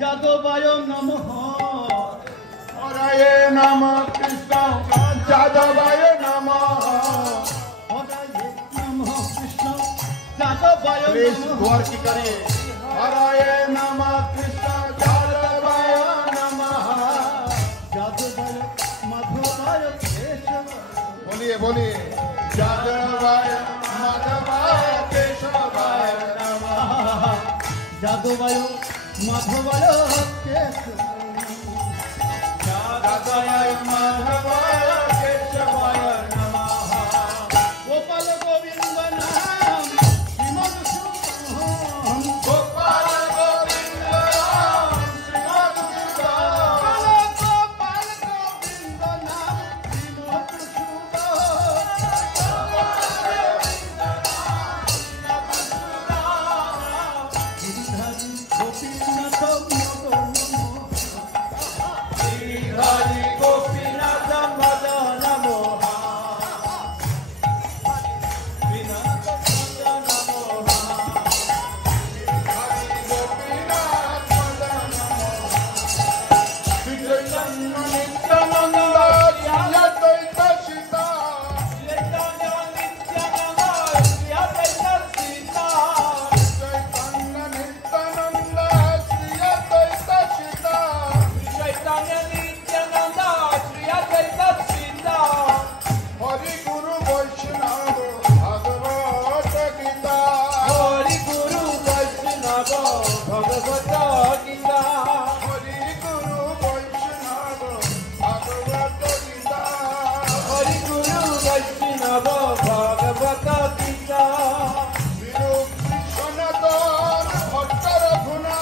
যাদবায় নমঃ। হরায়ে নম কৃষ্ণ যাদবায় নমঃ। হরায়ে নমঃ কৃষ্ণ যাদবায় प्लीज নমঃ। गौर की करिए। हराये नम कृष्ण जादवाय नमः। যাদবায় মাধবায় কেশবায়। बोलिए बोलिए। जादवाय माधवाय केशवाय नमः। যাদবায় মাধবায় কেশবায়। जादवाय माधवाय केशवाय नमः। গোপাল গোবিন্দ নাম শ্রীমদ সুন্দর। गोपाल गोविंद राम श्रीमद सुंदर। গোপাল গোবিন্দ নাম শ্রীমদ श्रीहरि गोपीनाथ मदन मोहन। हरि गुरु वैष्णव भगवत गीता। हरि गुरु वैष्णव भगवत गीता। हरि गुरु वैष्णव भगवत गीता। हरि गुरु वैष्णव भगवत गीता। विरु सनातन भक्त रघुना।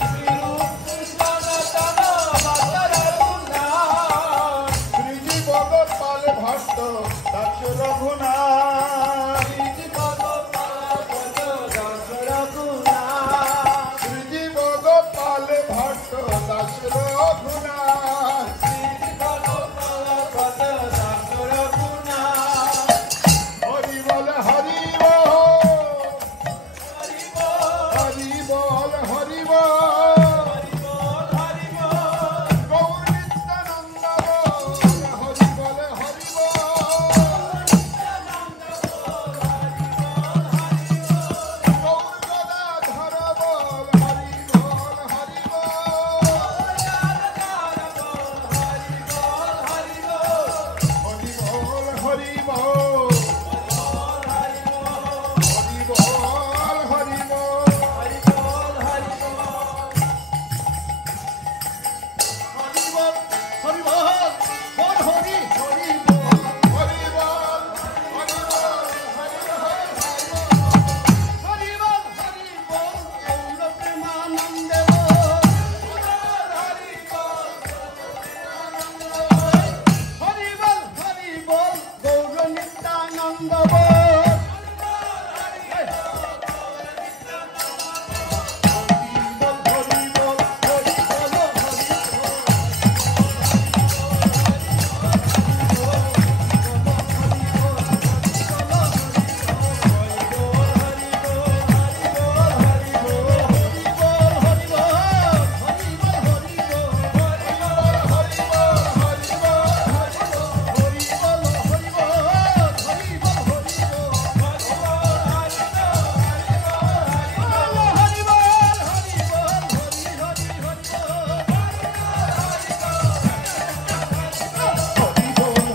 श्री सनातन भक्त रघुना। श्रीजी भगवपाल भक्त दास रघुना। श्री भगवत दास रघुना। श्रीजी भगवपाल भक्त दास रघुना। श्री भगवत दास रघुना। हरि बोल हरि बोल। हरि बोल हरि बोल